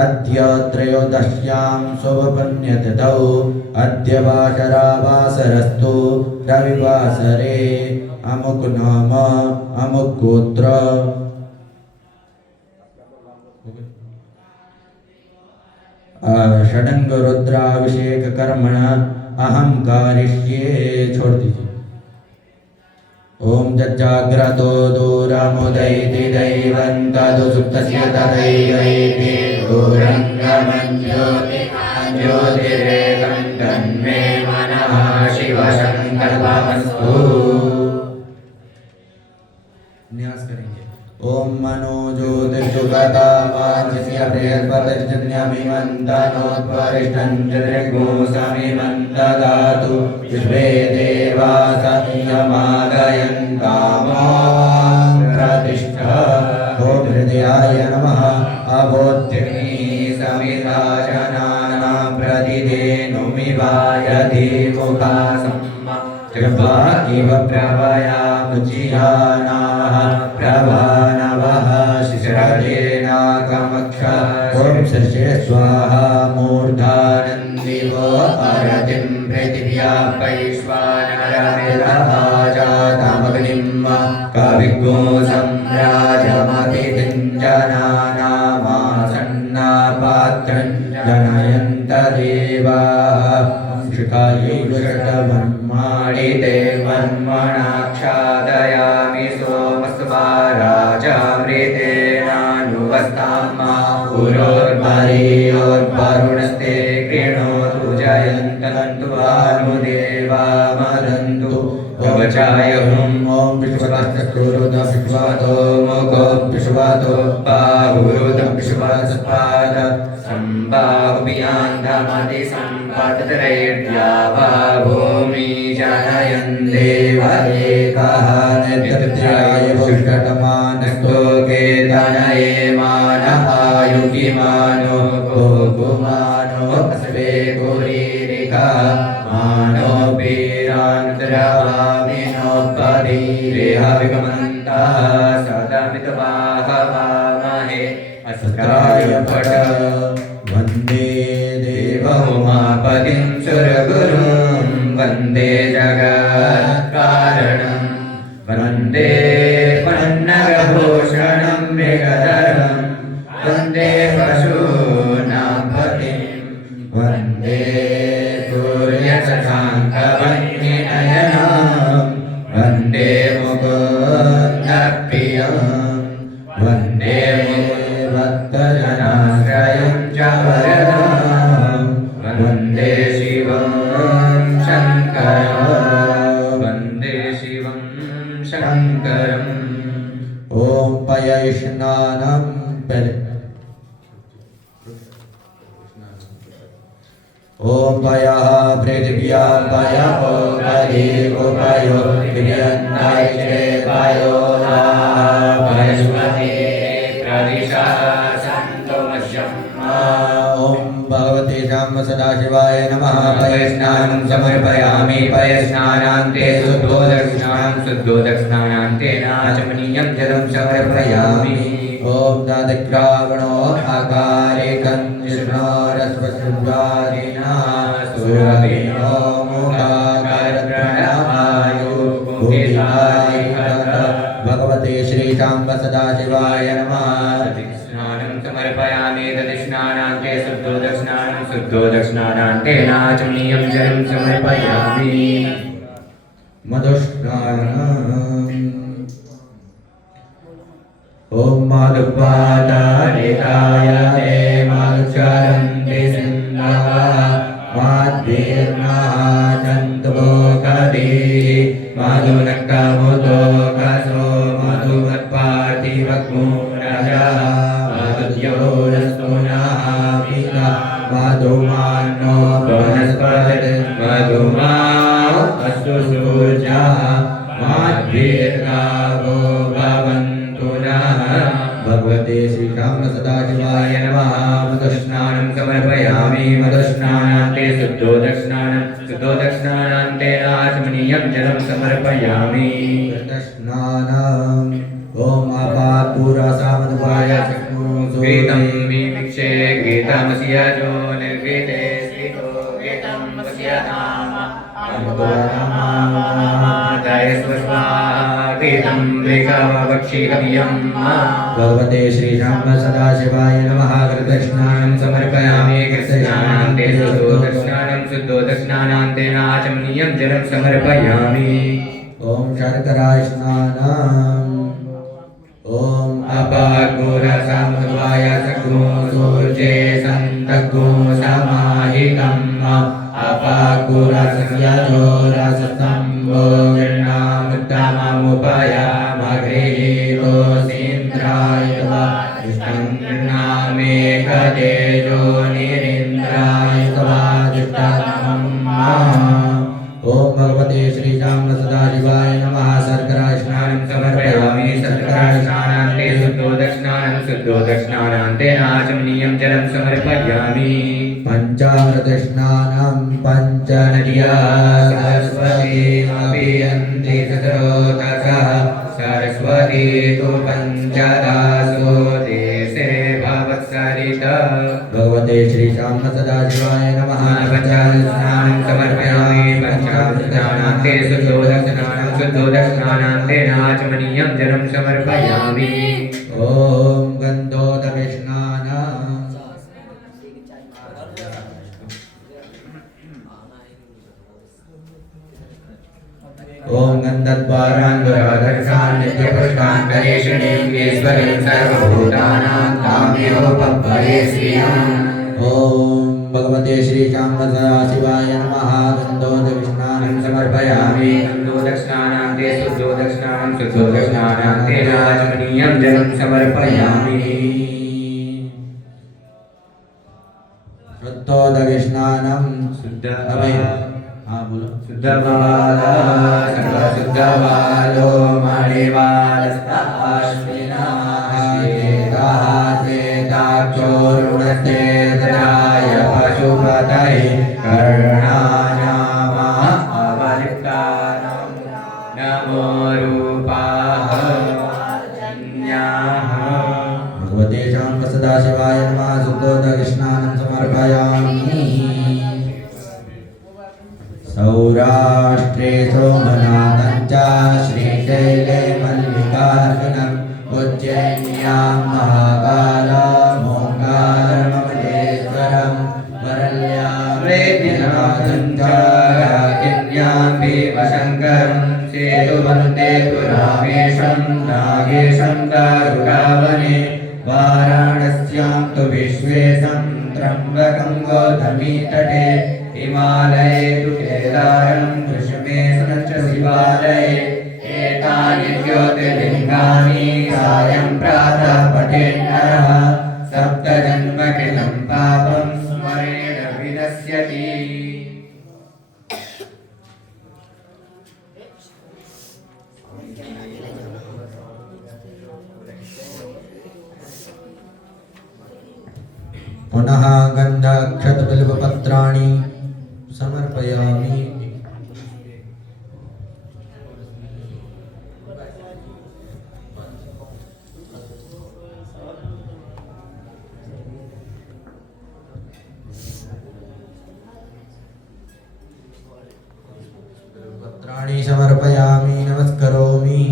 अद्य त्रयोदश्यां शुभपुण्यतिथौ अद्य वासरावासरस्तु रविवासरे अमुक नाम अमुक गोत्र षडंग रुद्राभिषेक कर्मण अहम कारिष्ये। छोड़ दीजिए। ओम जज्जाग्रतो दूरमुदैति दैवन्तदु सुप्तस्य तदैवैति दूरङ्गमञ्ज्योतिरेकं तन्मे मनः शिवशङ्कल्पमस्तु। न्यास करेंगे। ओम मनो ज्योतिर्जुगता वाचस्य बृहस्पतिर्जन्यमिमन्तनोद्वरिष्ठं जृग्मोसमिमन्तदातु विश्वे देवास इयमादयन्तामो प्रतिष्ठा। ओम हृदयाय नमः। अवोत्तिर्णी समिधा जनानां प्रतिधेनुमिवायधि मुखासम् इव प्रभयामुचियानाः प्रभानवः शिशिरदेनाकमक्ष। ओम सर्षे स्वाहा मूर्धानन्दिवो अरतिं पृथिव्या वैश्वानरमिदभाजातमग्निं कविग्गो सम्राजमतिथिं जनानामासन्नापात्रं जनयन्त देवाः। शिखायै षट्मन्माणिते मन्मणाक्षादयामि सोमस्वाराजामृतेनानुवस्ताम्मा पुरोर्भरीयोर्वरुणस्ते गृणोतु जयन्तन्तु भानुदेवा मदन्तु कवचाय हुं। ॐ विश्वराष्ट्रक्रोध विश्वातो मुखो विश्वातो बाहुरुद विश्वासपाद सम्बाहुभियान्धमति सम्पतरेद्यावा भूमि जनयन् देव एकः नित्यत्याय पुष्टमानस्तोके तनये मानः युगिमानो गोकुमानो अस्वे गुरीरिका मानो वीरान्तरामिनो परीरेहविगमन्तः सदमितवाहवामहे अस्त्राय पट। वन्दे देवोमापतिं सुरगुरुं वन्दे जगत्कारणं वन्दे पन्नगभूषणं मृगधरं वन्दे पशूनां पतिं वन्दे सूर्यशशाङ्कवह्निनयनं वन्दे मुकुन्दप्रियं वन्दे भक्तजनाश्रयं च वरदं वन्दे शिवं शङ्करं वन्दे शिवं शङ्करम्। ओम पयस्नानं ओम पयः पृथिव्यां पयो पयो दिव्यन्नैषे पयो वैश्वते प्रदिशा सन्तु मह्यम्। ओम भगवते श्याम सदाशिवाय नमः। पयस्नानं समर्पयामि। पयस्नानान्ते शुद्धोदकस्नानान्ते नाचमनीयं जलं समर्पयामि। ओम दादिग्रावणो आकारे कन्निष्णोरस्वशुद्धादिना सुरभिनो मुखाकारप्रणवायु भूमिहाय भगवते श्रीशाम्ब सदाशिवाय नमः। दधिस्नानं समर्पयामि। दधिस्नानान्ते शुद्धोदकस्नानान्ते नाचमनीयं जलं समर्पयामि। मधुस्नानम्। ओम माधुपादारिताय ते माधुचरन्ति सिन्धवः माध्वीर्नाचन्तु मोखदीः मधुनक्तमुतो कसो मधुमत्पार्थिवग्मुरजः मधुद्योरस्तु नः पिता मधुमानो वनस्पतिर् मधुमा अस्तु सूर्यः माध्वीर्गावो भवन्तु नः। भगवते श्रीराम सदाशिवाय नमः। मधुस्नानं समर्पयामि। मधुस्नानान्ते शुद्धोदकस्नानान्ते नाचमनीयं जलं समर्पयामि। घृतस्नानम्। ओम अपापूरसामध्वाय चक्षुषु घृतं विमिक्षे गीतमस्य जो निर्गीते स्थितो गीतमस्य नाम अमृतोदय स्वस्वागीतं वृषभवक्षीकवियं भगवते श्रीराम सदाशिवाय नमः कृतस्नानं समर्पयामि कृतस्नानान्ते शुद्धोदस्नानान्ते आचमनीयं जलं समर्पयामि ॐ शर्करा स्नानम् ॐ अपाघोरसमवाय सगो सूर्ये सन्तगो समाहितम् अपाघोरसंयजोरसतम्बोर्णामुत्तममुपयामग्रेहितोऽसीन्द्रायतवामेकतेजो निरीन्द्रायतवाजुष्टतमम् ॐ भगवते श्रीराम सदाशिवाय नमः शर्करा स्नानं समर्पयामि शर्करा स्नानान्ते शुद्धोदस्नानान्ते आचमनीयं जलं समर्पयामि पंचामृत स्नानं पंचनद्या सरस्वती अभियन्ति सतरोतसः सरस्वती तु पञ्चदासो देशे भवत्सरिता भगवते श्रीराम सदाशिवाय नमः पंचामृतस्नानं समर्पयामि पंचामृतस्नानान्ते शुद्धोदस्नानान्ते आचमनीयं जलं समर्पयामि ॐ गन्धोदकस्नानम् ॐ गन्धद्वारान् दुरादर्शान् नित्यपुष्टान् करेषणीं ईश्वरीं सर्वभूतानां काम्योपभये श्रियम् ॐ भगवते श्रीराम सदाशिवाय नमः गन्धोदकस्नानं समर्पयामि गन्धोदकस्नानान्ते शुद्धोदकस्नानान्ते आचमनीयं जलं समर्पयामि शुद्धोदकस्नानं शुद्धबाला सर्वशुद्धबालो मणिवालस्ताश्विनाचोरुणस्तेन्द्राय पशुपतये कर्णानामा अवलिप्तानं नमो रूपाः जन्याः भगवते शाम सदाशिवाय नमः शुद्धोदकस्नानं समर्पयामि सौराष्ट्रे सोमनाथं च श्रीशैले मल्लिकार्जुनम् उज्जैन्यां महाकालम् ओंकारममलेश्वरं वरल्यां वेद्यनाथं च राकिन्यां भीमशङ्करं सेतुवन्ते पुरामेशं नागेशं दारुकावने वाराणस्यां तु विश्वेशं त्र्यम्बकं गौतमीतटे हिमालये तु केदारं ऋषिकेशं च शिवालये एतानि ज्योतिर्लिङ्गानि सायं प्रातः पठेत् नरः सप्तजन्मकृतं पापं स्मरेण विनश्यति पुनः गन्धक्षतबिल्वपत्राणि समर्पयामि पत्राणि समर्पयामि नमस्करोमि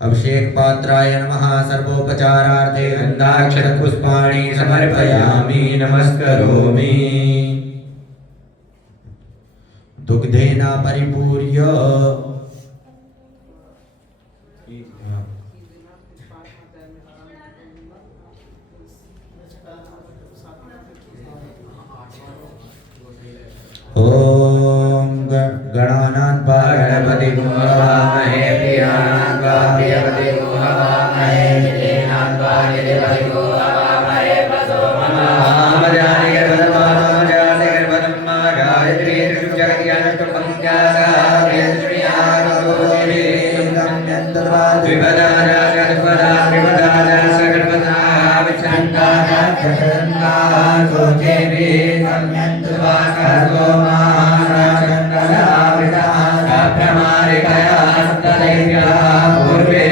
अभिषेक पात्राय नमः सर्वोपचारार्थे गन्धाक्षतपुष्पाणि समर्पयामि नमस्करोमि दुग्धेन परिपूर्य ॐ गणानान्वा गणपतिं हवामहे प्रियानान्वा प्रियपतिं हवामहे निधेनान्वा निधिपतिं हवामहे वसो महामजानि गर्भदमाजासि गर्भदं गायत्री पूर्वे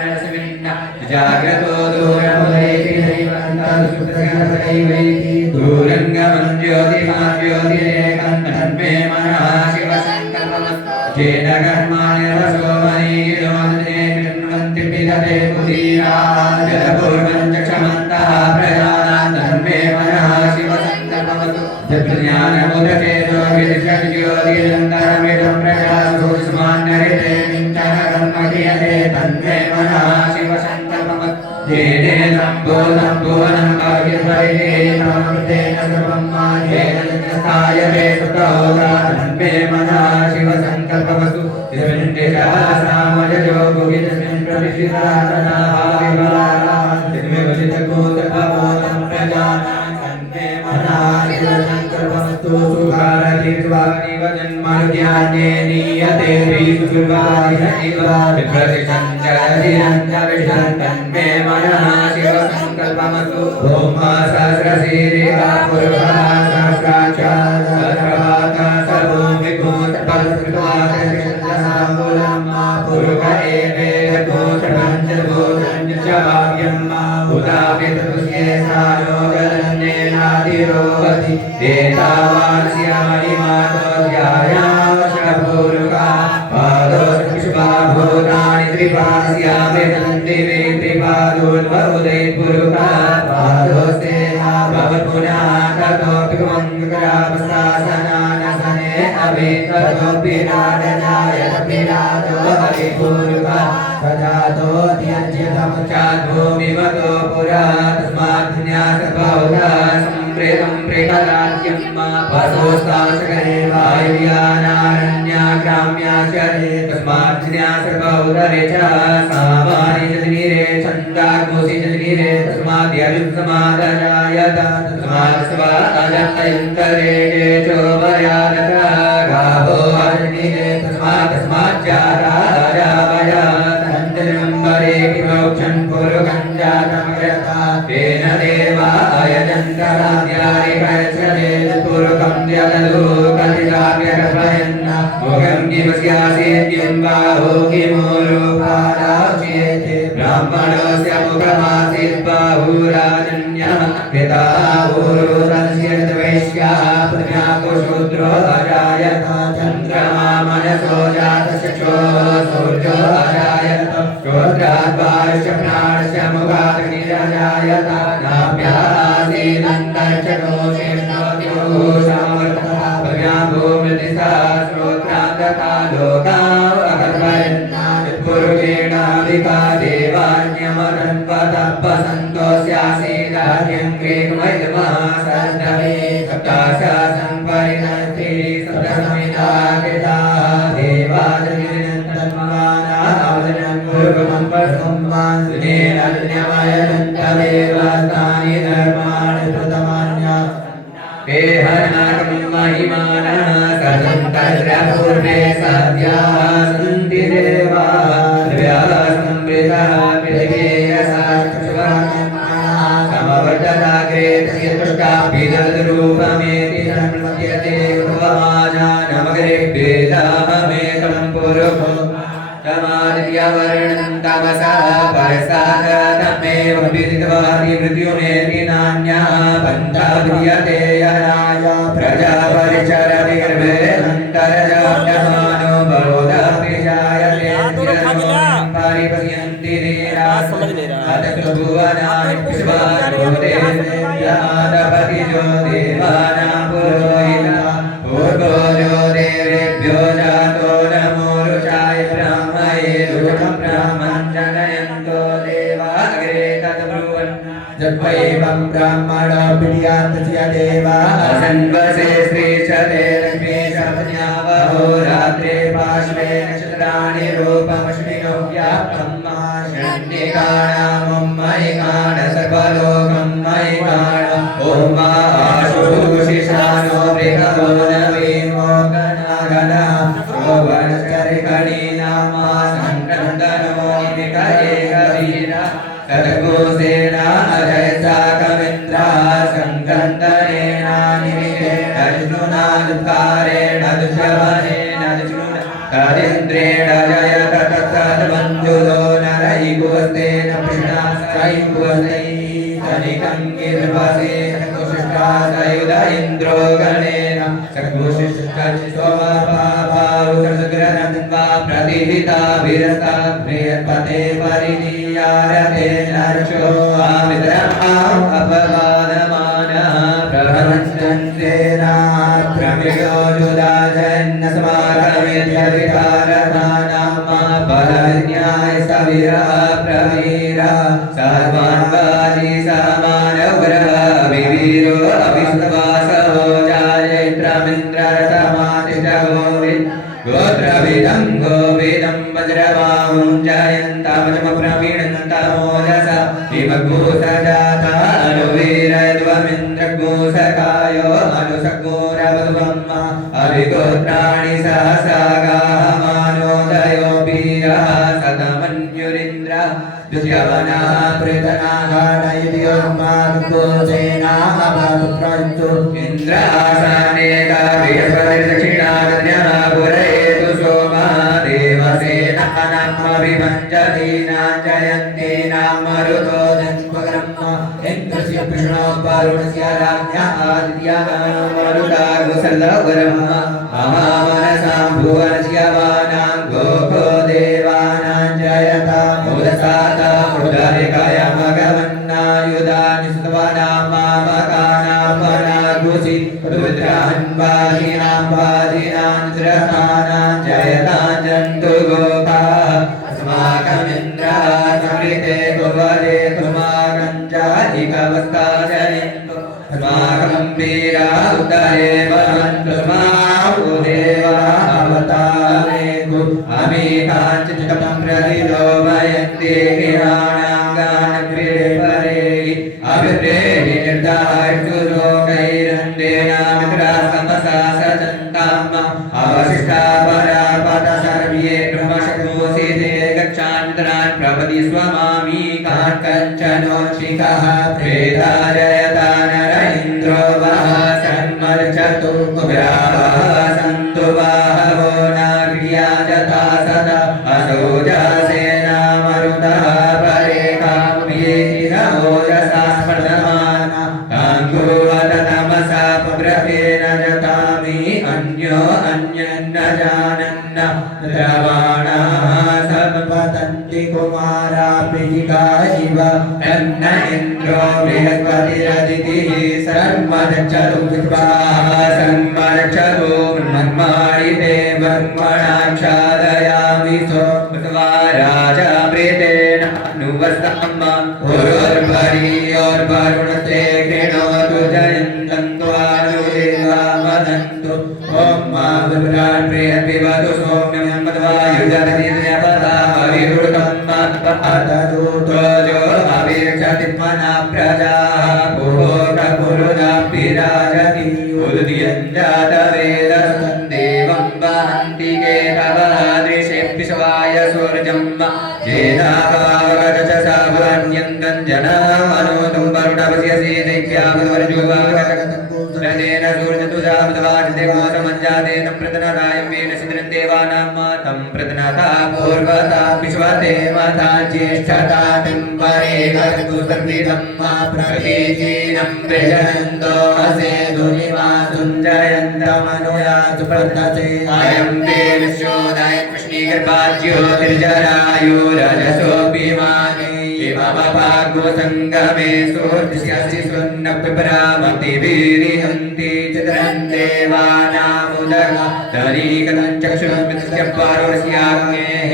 नरसिंह जाग्रतो दूरमुदैति दैवन्तं सुप्रसन्नदैवैति दूरङ्गमं ज्योतिमाज्योतिरेकं तन्मे मनः शिवसङ्कल्पमस्तु येन कर्माणि रसोमनीयोन्ते कृण्वन्ति पितरे मुदीरा जलपूर्वं च क्षमन्तः प्रजानां तन्मे मनः शिवसङ्कल्पमस्तु ज्ञानमुदचेतो विदिशज्योतिरन्तरमिदं प्रजासूक्ष्मान्नरिते कर्मक्रियते तन्मे मनः शिवसङ्कल्पमस्तु येन सम्पूर्णं भाग्यपरिहेन सर्वं मायेन स्थायते सुतो तन्मे मनः शिवसङ्कल्पमस्तु यस्मिन् देशासामजो भुगितस्मिन् प्रतिष्ठिताः विवाहाः यस्मिन् वसितभूतभवनं प्रजानां तन्मे मनः शिवसङ्कल्पमस्तु सुखारतीर्वाणिव जन्मज्ञाने नीयते श्रीसुभाषिव विप्रतिशञ्चरतिरञ्चविषं तन्मे मनः शिवसङ्कल्पमस्तु ॐ सहस्रशीरिका पुरुषः सहस्राक्षः सहस्रपाता सर्वो विभूतपरस्कृतवादशङ्करसाम्बुलं मा पुरुष एवेदभूतपञ्चभूतं च भाग्यं मा उदापितुष्ये सायोगरण्येनाधिरोहति एतावास्य महिमातोऽध्यायावशपूरुका पादोष्पुष्पाभूतानि त्रिपास्यामृतं दिवे त्रिपादोन्वरुदैपुरुका पादोस्ते भवत्पुनः ततोऽपि मङ्गलापशासनानसने अभिततोऽपि राजजायत पिरातो हरिपुरुका प्रजातो त्यज्यतमुचाद्भूमिमतो पुरा तस्माद्न्यासबहुधा सम्प्रेतं प्रेतराज्यं मा पशोस्ताशकरे वायुयानारण्या ग्राम्याचरे तस्माद्न्यासबहुधरे च सामानि जनिरे छन्दाग्मुषि जनिरे तस्माद्ययुत्समादजायत तस्मात् स्वादयन्तरे चोभयादत गावो हरिनिरे तस्माच्चाराजावयात् अन्तरम्बरे किमोक्षन् पुरुषं जातमयता तेन देवायजन्तराद्यानि प्रयच्छते पुरुषं जलदो कलिकाव्यकल्पयन् मुखं किमस्यासीद्यं बाहो किमूरुपादाच्येते ब्राह्मणस्य मुखमासीत् बाहुराजन्यः पिता ऊरुरस्य वैश्याः पुण्याको शूद्रो अजायत चन्द्रमा मनसो जातश्चो सूर्यो अजायत श्रोत्राद्वारस्य प्राणस्य मुखाग्निरजायत नाभ्यासीदन्तर्चको शेषोऽत्यो सामर्थः भव्याभूमृतिसा श्रोत्रान्तका लोकाः अकल्पयन् पुरुषेणाविका देवान्यमरन्वतपसन्तोऽस्यासीदार्यं ग्रीकमैदमासर्दवे सप्ताशासं परिणति सप्तसमिता कृताः देवाजनिरन्तन्मानावदनं पुरुषमं परसंवान् सुनेनन्यमयदन्तदेवतानि धर्माणि प्रथमान्या पेहनाकं महिमानः सदन्तर्पूर्वे सद्याः सन्ति देवाः दिव्यासंवृतः पृथिवीयसाक्षुषः समवर्तदाग्रे तस्य तुष्टाभिदरूपमेति सम्पद्यते उपमाजानमग्रे वेदाहमेतं पुरुषो तमादित्यवर्णं तमसा परसागतमेव विदित्वादि मृत्युमेति नान्यः पन्था विद्यते यनाय प्रजापरिचरति गर्भेऽन्तरजाप्यमानो बहुधापि जायते परिपश्यन्ति धीराः अतभुवनानि पुष्पारोदे देव्यादपतिजो देवानां पुरोहितः पूर्वो यो देवेभ्यो जातो नमो रुचाय ब्राह्मये रुचं ब्राह्मं जनयन्तो देवाग्रे तद्ब्रुवन् जद्वैवं ब्राह्मणो पिड्यान्तस्य देवाः सन्वसे श्रीचते लक्ष्मी शपन्यावहो रात्रे पार्श्वे नक्षत्राणि रूपमश्विनो व्याप्तं माशन्निकाणां मयि काण सर्वलोकं मयि काण ॐ आशुषिशानो बृहतो नवीनो गणागणः वनश्चरिकणीनामा सङ्क्रन्दनो निकये कवीरा सद्गोसेना अजयसाकमिन्द्रः सङ्क्रन्दनेनानिमिषेण विष्णुना दुःखारेण दुष्यवनेन विष्णुना तदिन्द्रेण जयत तत्सद्मञ्जुलो नरैगुर वस्तेन पृष्णा सायुवस्ते तनिकं गिर्वसे सकुशिष्टा सायुध इन्द्रो गणेन सकुशिष्टचित्सोमपापावसग्रनन्वा प्रतिहिता विरसा प्रियपते परिदीयारते नर्षो आमित्रम् अपवादमानः प्रभवञ्चन्तेना प्रमियो जुदाजन्न समागमेत्यभिकारमानामा बलविन्याय सविरः प्रवीरा सर्वान् वाजी समानवरः विवीरो अभिस्तवासहो जायत्रमिन्द्ररथमातिष्ठगोविन् गोत्रविदं गोविदं वज्रबाहुं जयन्तमजमप्रवीणन्तमोजसा हिमघोषजाता अनुवीरध्वमिन्द्रघोषकायो अनुसघोरवधुवम्मा अभिगोत्राणि सहसागामानोदयो वीरः सतमन्युरिन्द्र द्वितीयवना प्रेतनागाणयतियोन्मानुकोसेनामवतु इन्द्रासाने काव्यस्वरिदक्षिणान्यः पुरयेतु सोमा देवसेनानामभिभञ्जतीनां जयन्तीनां मरुतो जन्मकर्म इन्द्रस्य कृष्णो वरुणस्य राज्ञः आदित्यः मरुतागुसलवरमः महामनसां भुवनस्य वानां गोको देवानां जयता मुदसाता मुदरिकायमगमन्नायुधानिस्तवनामामकानामनागुसि रुद्रान्वादीनां वादीनां जयता जन्तु गोका अस्माकमिन्द्रः समृते कुवरे कुमारं चाधिकवस्ताजनिन्तु अस्माकं वीरा उदरे वहन्तु स्माकु देवावतारेषु अमीकाञ्चितं प्रतिलोभयन्ति गिराणाङ्गानप्रिये परे अभिप्रेहि निर्दायस्तु लोकैरन्देनामित्रा समसा सचन्ताम् अवशिष्टा परापद सर्वे ब्रह्मशक्नोषिते गच्छान्तरान् प्रपदि स्वमामी काञ्चनोक्षिकः प्रेता जयता नर इन्द्रो वः सन्मर्चतु कुब्रावः सन्तु बाहवो नाग्र्या जथा सदा असो जासेना मरुतः परे काम्येतिरमोजसा स्पर्धमाना काङ्गुवत तमसा पब्रतेन जतामि अन्यो अन्यन्न जानन्न द्रवाणाः सम्पतन्ति कुमारा पिहिका इव तन्न इन्द्रो बृहस्पतिरदितिः सर्वदक्षतु विश्वाः सर्वदक्षतु ब्रह्मणि ते ब्रह्मणाक्षादयामि सोमत्वा राजा प्रीतेन नुवस्तम् उरुर्वरीयोर्वरुणते कृणोतु जयन्तं त्वानुदेवा वदन्तु ॐ मा विभ्राट् प्रियद्विवतु सौम्यं मद्वायुजगतिर्यपदा हरिहृतं मात्पहतदूतो जो अवीक्षति मना प्रजाः भूतपुरुदाभिराजति उद्यञ्जातवेदस्तं देवं वहन्ति केतवादृशेऽपि शिवाय सूर्यं जेनाभावगज साभुरण्यन्दं जनामनोतं वरुणवस्यसि दैत्याववर्जुवागतकूतनेन सूर्यतुजामदवाजते गोसमञ्जातेन प्रतनरायं वेन सिद्रं देवानां मातं प्रतनता पूर्वता विश्वदेवता ज्येष्ठता तिम्बरे गतकुसर्विदं मा प्रतीचीनं प्रजनन्दो असे धुनिमासुं जयन्तमनुयातु प्रतसे अयं ते विश्वोदय कृष्णीगर्भाज्योतिर्जरायुरजसोऽभिमाने इममपाग्वसङ्गमे सूर्यस्यसि सुन्नपिपरामति वीरिहन्ति चित्रं देवानामुदगा तरीकतं चक्षुर्मित्रस्य पार्वस्याग्नेः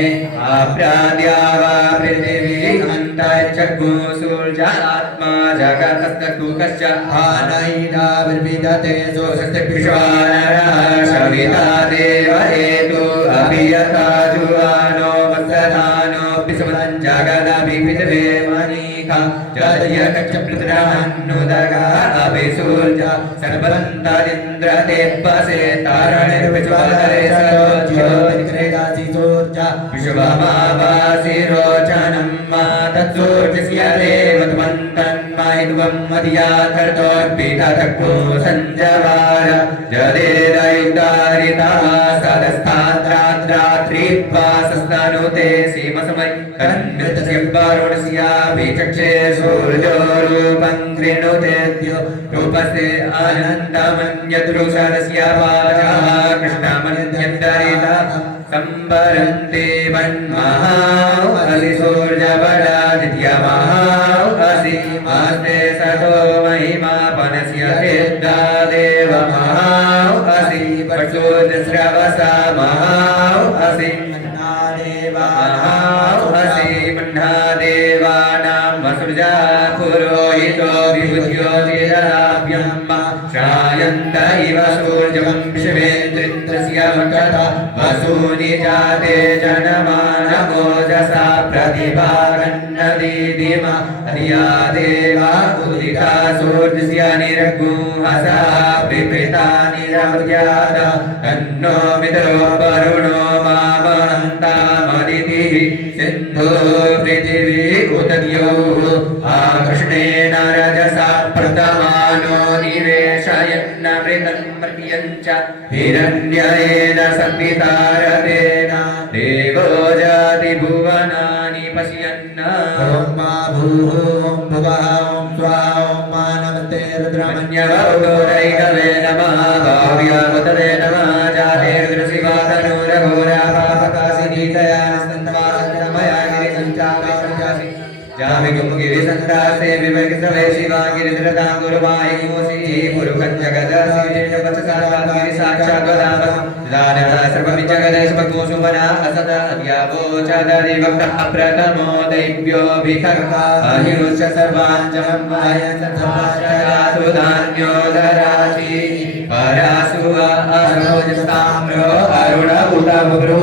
आप्राद्यावा पृथिवी अन्तरिक्षगो सूर्यात्मा जगतस्तु कश्च आनैदा विविधते सोऽसत्यपिश्वानरः सविता देव हेतु अभियता जुवानो वत्सदानो विश्वं जगदभिपृथिवे मनीखा जयकच्च पृथ्रान्नुदगा अभिसूर्या सर्वदन्तरिन्द्रते पसे तारणिर्विश्वधरे सरोज्योतिक्रीडासि सूर्या विश्वमावासि रोचनं मा तत्सूर्यस्य देवत्वन्तन्मय मदियाकर्तोर्पितक्तो संजवार जलेरयुक्तारितः सदस्थाद्राद्रात्रित्वासस्तनुते सीमसमय कन्नृतस्य वरुणस्य विचक्षे सूर्यो रूपं गृह्णुतेऽद्यो रूपस्य अनन्तमन्यदृशरस्य वाचः कृष्णमन्यन्तरितः संवरन्ते वन्महाौ असि सूर्यवरादित्यमहाौ असि आस्ते सतो महिमा पनस्य देव महाौ असि पशुद्रस्रवसा महाौ असि महाौ असि मह्नादेवानां वसुजा पुरोहितो विभुज्योतिराभ्यं श्रायन्त इव सूर्यं शिवेन्द्रिन्द्रस्य मकथा वसूनि जाते जनमानमोजसा प्रतिभागन्नदीदिमा हरिया देवा उदिता सूर्यस्य निर्गुहसा विपृता निरव्याद तन्नो मित्रो वरुणो मामहन्तामदितिः सिन्धु पृथिवी उदद्यो आकृष्णेन रजसा प्रतमानो निवेशयन्नमृतन्मर्यञ्च हिरण्येन संवितारतेन देवो जाति भुवनानि पश्यन् ॐ मा भूः ॐ भुवः ॐ स्वाहा ॐ मानवते रुद्रमन्यवौरैकवे नमः भाव्यामुदरे नमः जाते रुद्रशिवातनूरघोरा पापकाशिनीतया स्तन्वारमया गिरिसञ्चाकाशि जामि गुमगिरिसन्दासे विवेकसवे शिवा गिरिधृतां गुरुमायि मोषि पुरुषञ्जगदसिजेशपथसात्वागिरि साक्षाद्वदामसं दानः सर्वमिज्जगदेश भक्तोषुमना असत अद्यावोचदरिवक्तः प्रथमो दैव्योऽभिखः अहिरुष्य सर्वाञ्चमं वायन्तथाचरातु धान्योदराशि परासु असरोजस्ताम्रो अरुण उदमुभ्रू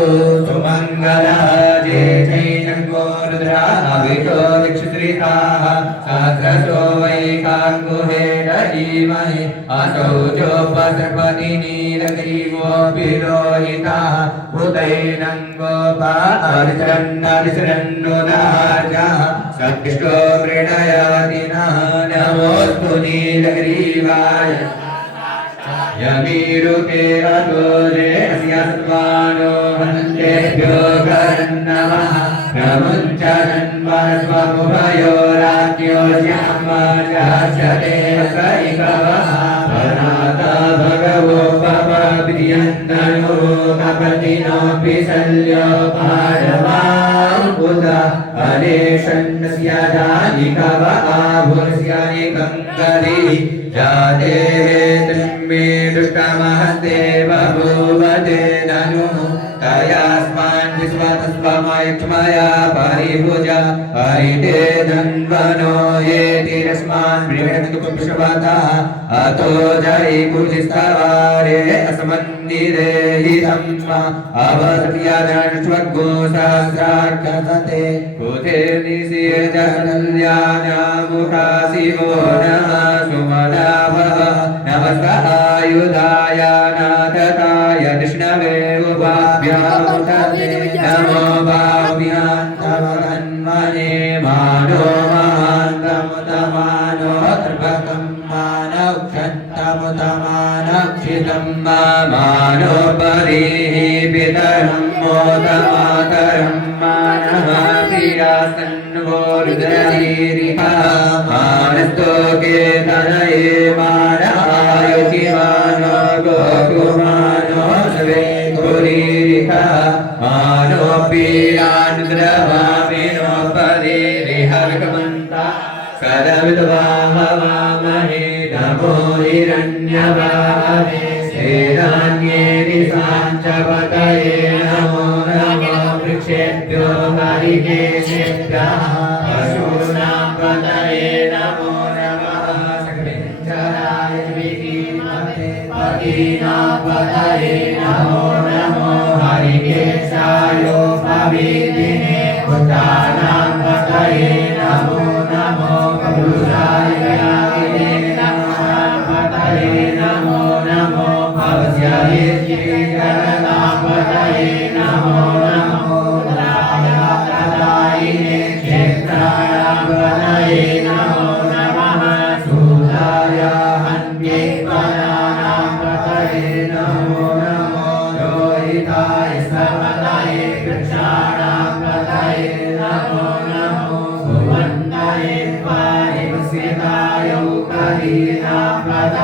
सुमङ्गलः जे जैनङ्गो रुद्रा अभितो दिक्षुत्रिताः सहस्रशो वैकाङ्गुहेन धीमहि असौ चोपसर्पति नीलग्रीवोऽपि लोहितः उदैनं गोपा अर्चन्नरिसरन्नुदार्जः सकृष्टो मृणयति नः नमोऽस्तु नीलग्रीवाय यमीरुके अतोरे अस्या सत्त्वानो वन्देभ्यो गरन्नमः प्रमुञ्चरन्वस्वमुभयो राज्ञो श्यामजास्यते सैकवः वनाता भगवोपमभियन्तनो कपतिनोऽपि शल्यो पाडवामुद अनेशन्नस्य जानिकव आभुर्स्यानिकं करि जाते मे दुष्टमहस्ते बभूवते ननु तयास्मान् विश्वतस्त्वमयक्ष्मया परिभुजा हरिते धन्वनो येतिरस्मान् ब्रह्मणकुपुष्पतः अतो जयि कुजिस्तवारे अस्मन्निरे हि धम्मा अवसर्यादर्श्वग्गो सहस्राक्षसते कुते निषेधसल्यानामुखासिवो नः सुमनाभः नमस्कायुधाय नाथकाय कृष्णवे उपाभ्यामुतते नमो भाव्यान्तमन्मने मानो महान्तमुतमानो त्रिभकं मानक्षन्तमुतमानक्षितं मानो परिः पितरं मोदमातरं मानः प्रियासन्वो रुद्ररीरिहा मानस्तोके तनये मानहायुचिमानो गोकुमानो सवे गुरीरिहा मानो पीरानुद्रवामिनो पदेरिहविकमन्ता सदविद्वाहवामहे नमो हिरण्यवाहवे श्रीरान्येरि साञ्चपतये नमो नमो वृक्षेभ्यो हरिकेशेभ्यः पशूनां पतये नमो नमः सकलेन्द्राय विकीर्णते पतीनां पतये नमो नमो हरिकेशायोपवीतिने भूतानां पतये नमो नमो पुरुषाय यागिने नमः पतये नमो नमो भवस्यादित्यैकरणां पतये नमो नमो दायिने क्षेत्राणां पतये नमो नमः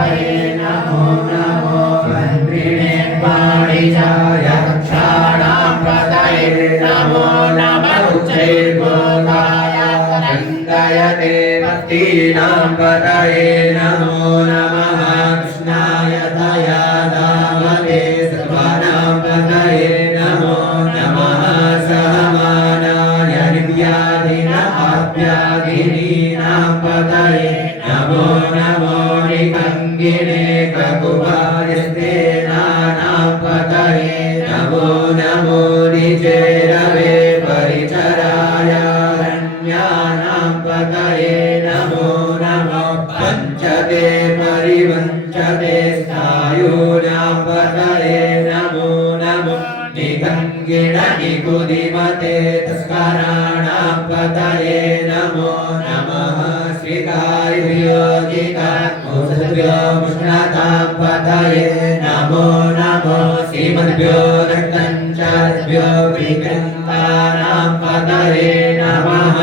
पतये नमो नमो मन्त्रिणे पाणिजाय रक्षाणां पतये नमो नमः उच्चैर्गोधाय रङ्गयते भक्तीनां पतये नमो नमः कृष्णाय दयादामते सर्वानां पतये नमो नमः सहमानाय निव्याधिनाप्याधिनीनां पतये नमो नमो निकङ्गिने ककुभायस्तेनानां पतये नमो नमो निचेरवे परिचराय रण्यानां पतये नमो नमो पञ्चते परिवञ्चते स्थायूनां पतये नमो नमो निगङ्गिण निकुदिमते तस्कराणां पतये नमो नमः श्रीकार्ययोगिकाभ्यो मुष्णतां पतये नमो नमो श्रीमद्भ्यो रक्तञ्चाभ्यो विकृतानां पतये नमः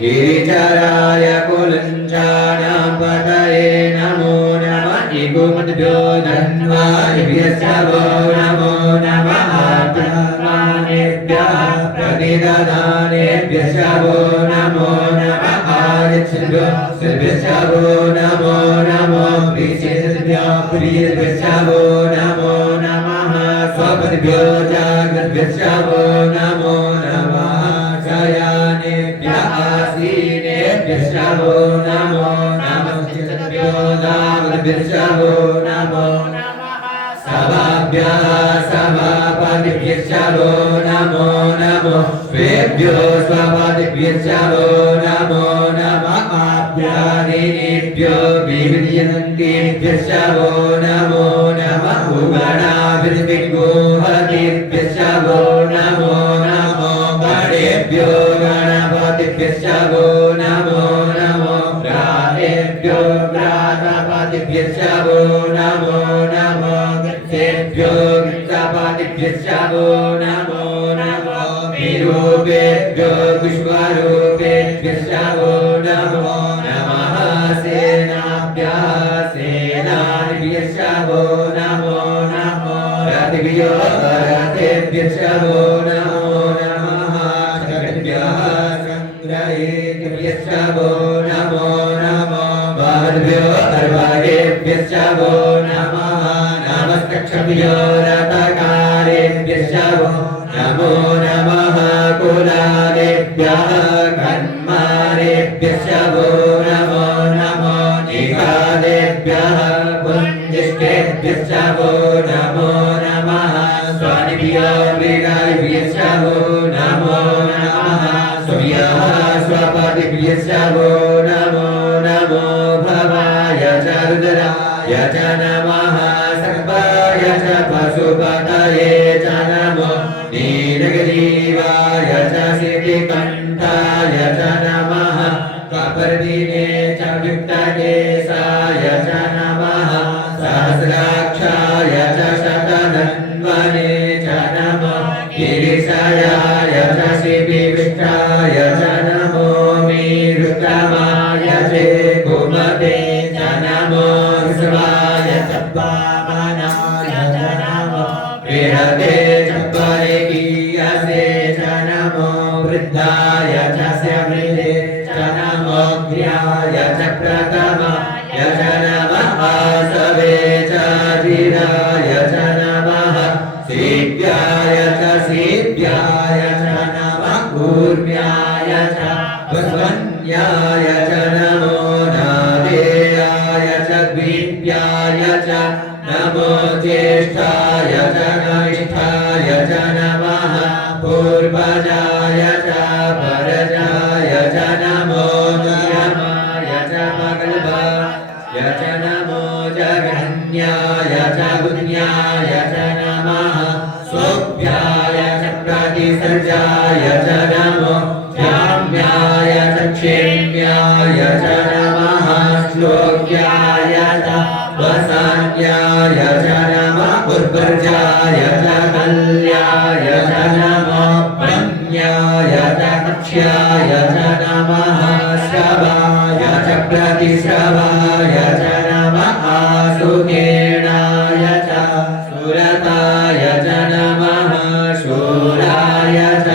गिरिचराय कुलञ्चानां पतये नमो नमः निगुमद्भ्यो धन्वादिभ्यश्च वो नमो नमः ब्रह्माणेभ्यः प्रतिददानेभ्यश्च वो नमो नमः आयच्छद्भ्यो सर्वेभ्यश्च वो नमो नमो प्रीतिभ्यो प्रियभ्यश्च वो नमो नमः स्वपतिभ्यो जाग्रद्भ्यश्च वो नमो नमः शयानेभ्यः आसीनेभ्यश्च वो नमो नमः चित्तभ्यो दावद्भ्यश्च वो नमो नमः सभाभ्यः सभापतिभ्यश्च वो नमो नमो स्वेभ्यो स्वपतिभ्यश्च वो नमो नमः आभ्यादिनेभ्यो विविधयन्तीभ्यश्च वो नमो नमः उगणाभिर्विगोहतिभ्यश्च वो नमो नमो गणेभ्यो गणपतिभ्यश्च वो नमो नमो प्राणेभ्यो प्राणपतिभ्यश्च वो नमो नमो गृत्सेभ्यो गृत्सपतिभ्यश्च वो नमो नमो विरूपेभ्यो विश्वरूपेभ्यश्च वो नमो नमः सेनाभ्यः सेनादिभ्यश्च वो नमो नमो रथिभ्यो रथेभ्यश्च वो नमो नमः चक्रभ्यः चक्रयेभ्यश्च वो नमो नमो बाहुभ्यो अर्वायेभ्यश्च वो नमः नमस्तक्षभ्यो रथकारेभ्यश्च वो नमो नमः कुलालेभ्यः कर्मारेभ्यश्च वो नमो नमो निकालेभ्यः पुञ्जिष्टेभ्यश्च वो नमो नमः स्वानिभ्यो मृगादिभ्यश्च वो नमो नमः स्वभ्यः स्वपतिभ्यश्च वो नमो नमो भवाय च रुद्राय च नमः सर्वाय च पशुपतये च नमो नीलग्रीवाय च सिद्धिकण्ठाय च नमः कपर्दिने च युक्तकेशाय च नमः सहस्राक्षाय च शतधन्वने च नमो गिरिशयाय च शिविविष्टाय च नमो मीरुत्तमाय च कुमते च नमो विश्वाय च वामनाय च नमो बृहते च परिकीयसे च नमो वृद्धाय च स्यमृते च नमो ग्र्याय च प्रथमाय च नमः आसवे च धीराय च नमः सीभ्याय च सीभ्याय च नमः कूर्म्याय च वस्वन्याय च नमो नादेयाय च द्वीप्याय च नमो ज्येष्ठाय च कनिष्ठाय च नमः पूर्वजाय च परजाय च नमो नियमाय च मगल्भाय च नमो जगन्याय च गुण्याय च नमः सोभ्याय च प्रतिसर्जाय च नमो जाम्याय च क्षेम्याय च नमः श्लोक्याय च वसान्याय च नमः उर्वर्जाय च कल्याय च नमो पन्याय च कक्ष्याय च नमः श्रवाय च प्रतिश्रवाय च नमः सुखेणाय च सुरताय च नमः शूराय च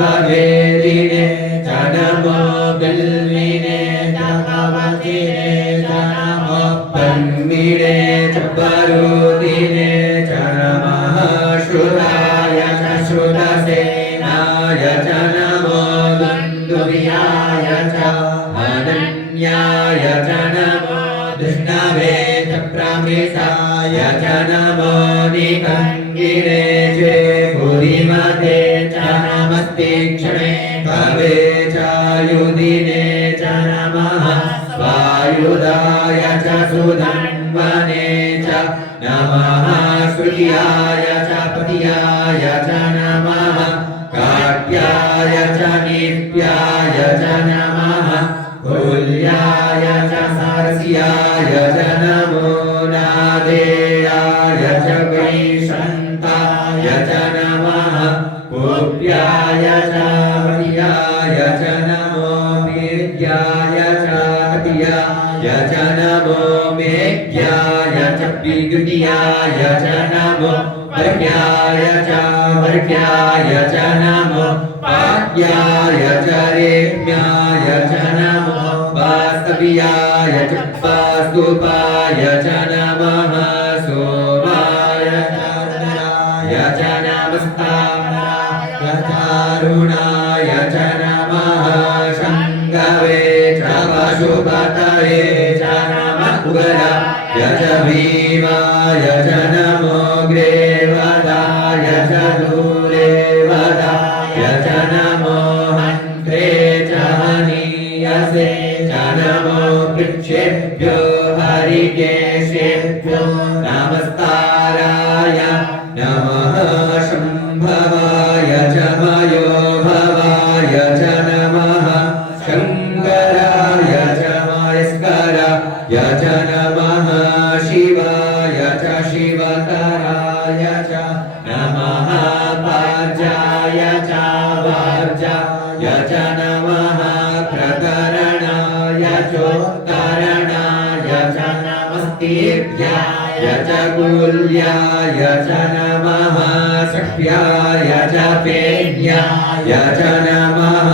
भवेदिने च नमो बिल्विने च भवतिने च नमो पन्मिने च परुदिने च नमः शुराय च श्रुतसेनाय च नमो दुन्दुभ्याय च अनन्याय च नमो दुष्णवे च प्रमिताय च नमो निकङ्गिरे च भूरिमते च नमस्तीक्ष्णे कवे च युधिने च नमः वायुदाय च सुधन्वने च नमः श्रुत्याय च पतियाय च नमः काट्याय च नित्याय च नमः कुल्याय च सरस्याय च नमो नादेयाय च वैशन्ताय च नमः गोप्याय च मर्याय च नमो मेघ्याय च कटियाय च नमो मेघ्याय च विद्युतीयाय च नमो वर्ग्याय च वर्ग्याय च नमो पाद्याय च रेम्याय च नमो वास्तव्याय च वास्तुपाय च नमः सोमाय च रुद्राय च नमस्ताराय च अरुणाय च नमः शङ्गवे च पशुपतये च नमः उग्राय च भीमाय च नमो ग्रेवदाय च दूरेवदाय च नमो हन्त्रे च हनीयसे च नमो वृक्षेभ्यो हरिकेशेभ्यो नमस्ताराय नमः शम्भवाय च मयोभवाय च नमः शङ्कराय च मयस्कराय च नमः शिवाय च शिवतराय च नमः पार्जाय च वार्जाय च नमः प्रकरणाय चोत्तरणाय च नमस्तेभ्याय च कुल्याय च नमः सख्याय च पेन्याय च नमः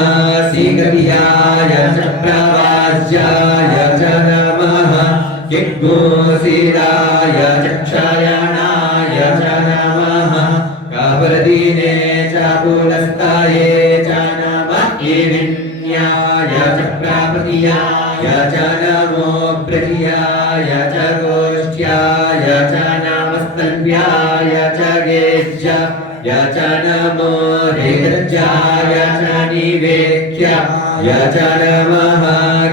शीघ्रव्याय च प्रवाज्याय च नमः किग्गोसिराय च क्षयणाय च नमः कावरदीने च पुलस्ताये च नमः ईविन्याय च प्रापतियाय च नमो प्रथियाय च गोष्ठ्याय च नमस्तन्व्याय च गेज्याय च नमो हृदजाय च निवेद्याय च नमः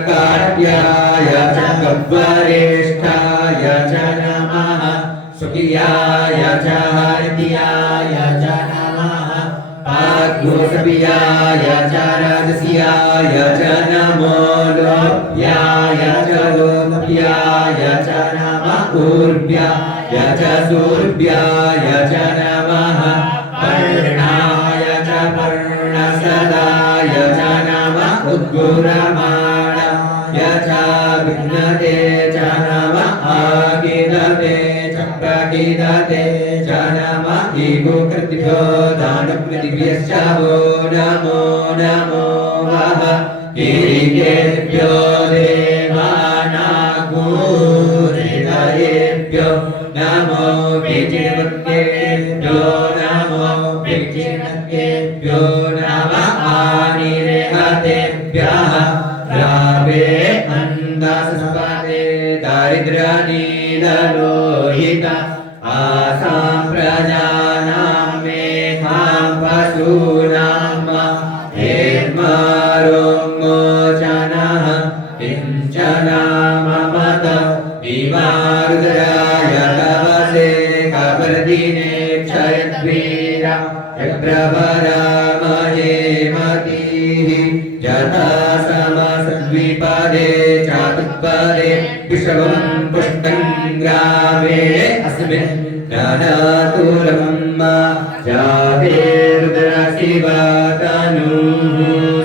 काट्याय च गह्वरेष्ठाय च नमः सुखियाय च हरित्याय च नमः पाग्योसपियाय च राजस्याय च नमो लोभ्याय च लोलभ्याय च नमः ऊर्व्याय च सूर्व्याय च नमः पर्णाय च पर्णसदाय च नमः उद्गुरमाणाय च विघ्नते च नमः आकिलते च प्रकिलते च नमः ईगोकृतिभ्यो दानकृतिभ्यश्च वो नमो नमो वः गिरिकेभ्यो देवानागुहृदयेभ्यो नमो विजिवक्तेभ्यो नमो विजिनक्तेभ्यो नमः आनिरेहतेभ्यः रावे अन्धस्पते दारिद्र्यनीललोहित आसां प्रजानां मेधां पशूनां हेर्मारोन्मोचनः किञ्चनाममत विमारुद्राय तवसे कपर्दिने क्षयद्वीरा चक्रवरामहे मतिः यथा समसद्विपदे चातुत्पदे विश्वं पुष्टं ग्रामे अस्मिन् नानातुलं जाते रुद्रशिवतनुः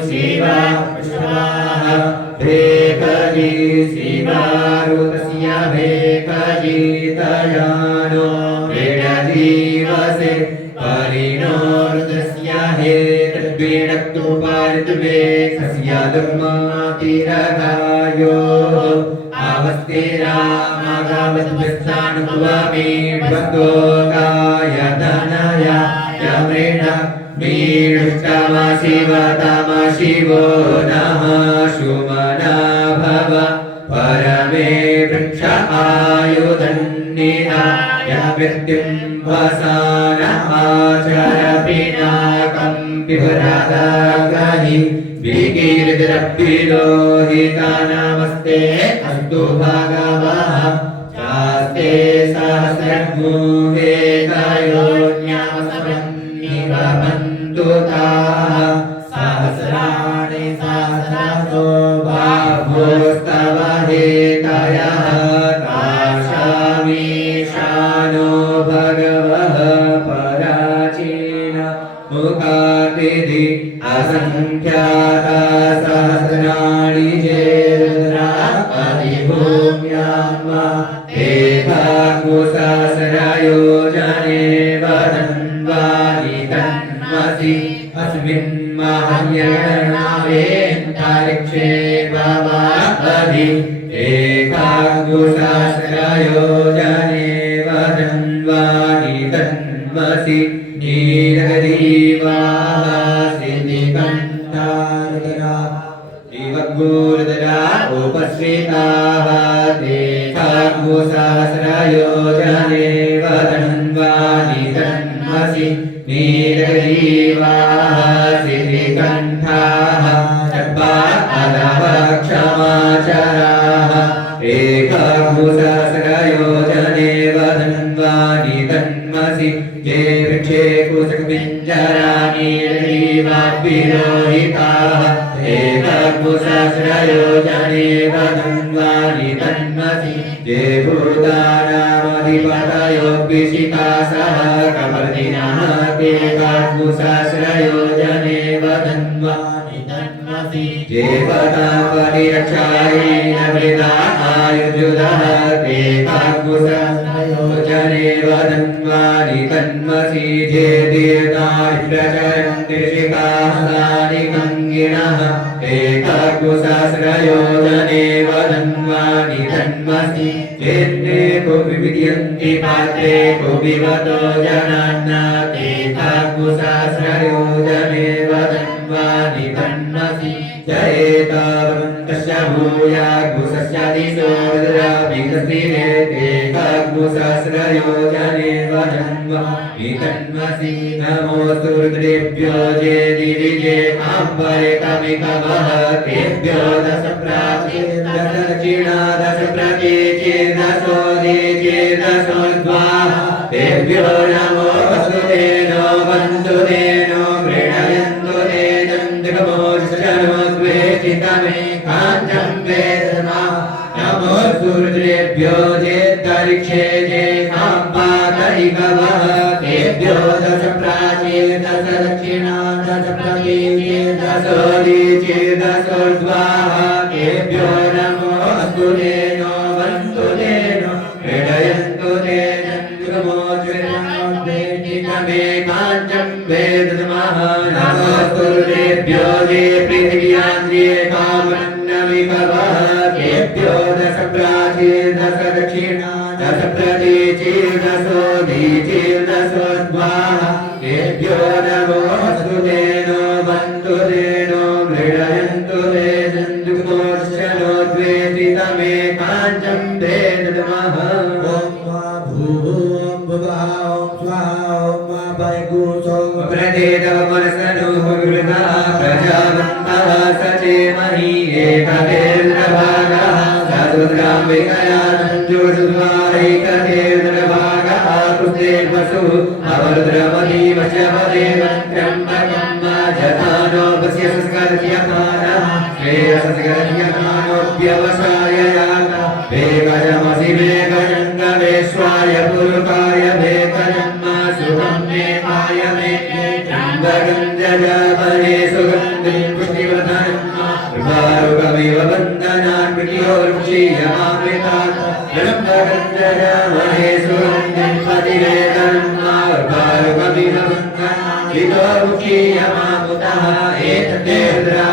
शिवा विश्वाः ऋतुवे सस्यादुर्मातिरगायो आवस्तेरामागावद्भिस्तानुपवामि भक्तो गायधनया यमृण मीष्टमशिवतमशिवो नः सुमना भव परमे वृक्ष आयुधन्निहाय मृत्युं वसान आचर पिनाकं पिबरादाग्रहि विकीर्तिरप्पिरोहिता नमस्ते अस्तु भगवः चास्ते सहस्रमुहे कयोन्यामसमन्निवन्तु ताः सहस्राणि सहस्रशो बाहोस्तव हेतयः काशामीशानो भगवः पराचीन मुखातिथि असंख्याता सहस्राणि चेद्रा अधिभूम्यान्वा एकाकुसहस्रयोजने वदन्वानि तन्मसि अस्मिन् महायणावेन्तरिक्षे भवावधि एकाकुसहस्रयोजने वदन्वानि तन्मसि नीलगरीवासिनिकण्ठारुदरा जीवगोरुदरा उपस्थिताः ते सहस्रयोजने वदन्वानि तन्मसि नीलगरीवासिनिकण्ठाः क्षमाचराः एकाकुसहस्रयोजने वदन्वानि तन्मसि ये वृक्षे कुसुमपिञ्जराणि नीलग्रीवाभिरोहिताः एकाकुसहस्रयोजने वदन्वानि तन्मसि ये भूतानामधिपतयोऽभिषिकासः कपर्दिनः एकाकुसहस्रयोजने वदन्वानि तन्मसि ये पदापरिरक्षायेन वृदा आयुर्जुदः एकाकुसहस्रयोजने वदन्वानि तन्मसि ये दीर्घाणि प्रचरन्ति ऋषिकासानि गङ्गिणः एकाकुसहस्रयोजने वदन्वानि तन्मसि चेत्ते कोऽपि विद्यन्ति पात्रे कोऽपिबतो जनान्ना एकाकुसहस्रयोजने वदन्वानि तन्मसि जयेतावन्तस्य भूयाकुसस्यादिशो रुद्राभिकस्तिरे एकाकुसहस्रयोजने वदन्वानि तन्मसि नमोऽस्तु रुद्रेभ्यो जे दिविजे अम्बरे कमिकवः तेभ्यो दश प्राचीर्दश दक्षिणा दश प्रतीचीर्दशो दीचीर्दशो द्वाः तेभ्यो नमो वसुदेनो वन्दुदेनो मृणयन्तु ते चन्द्रमोक्षणोद्वेषितमे काञ्चं वेदमा नमोऽस्तु रुद्रेभ्यो जेतरिक्षे जे काम्पातरिकवः तेभ्यो दश प्राचीर्दश दक्षिणा दश प्रतीचीर्दशो दीचीर्दशो द्वाः तेभ्यो नमो वसुदेनो वन्दुदेनो मृणयन्तु ते चन्द्रमोक्षणोद्वेषितमे काञ्चं वेदमा नमोऽस्तु रुद्रेभ्यो जे पृथिव्यान्द्रिये कामन्नविकवः तेभ्यो दश प्राचीर्दश दक्षिणा दश प्रतीचीर्दशो दीचीर्दशो द्वाः तेभ्यो नमो वसुदेनो वन्दुदेनो मृणयन्तु ते चन्द्रमोक्षणोद्वेषितमे काञ्चं वेदमः ॐ भूः भुवः ॐ स्वाहा ॐ भयगुसो प्रदेतव मनसनो विवृता प्रजावन्तः सचेमहि एकतेन्द्रभागः सरुद्राम्बिकया नञ्जोषुद्वारैकतेन्द्रभागः कृतेर्वसु अवरुद्रमतीवश्यपदे त्र्यम्बकं जथानो पश्य संस्कर्त्यमानः श्रेयसंस्कर्त्यमानोऽप्यवसाय याता वेगजमसि वेगजङ्गमेश्वाय पुरुकाय वेगजन्म सुखं मे पाय मे त्र्यम्बकं जजामहे सुगन्धिं पुष्टिवर्धनं कृपारुकमिव वन्दनान् मृत्योर्मुक्षीयमामृतात् त्र्यम्बकं जजामहे सुगन्धिं पतिवेदनं कृपारुकमिव वन्दनान् मृत्योर्मुक्षीयमामृतः एतद्देवद्रा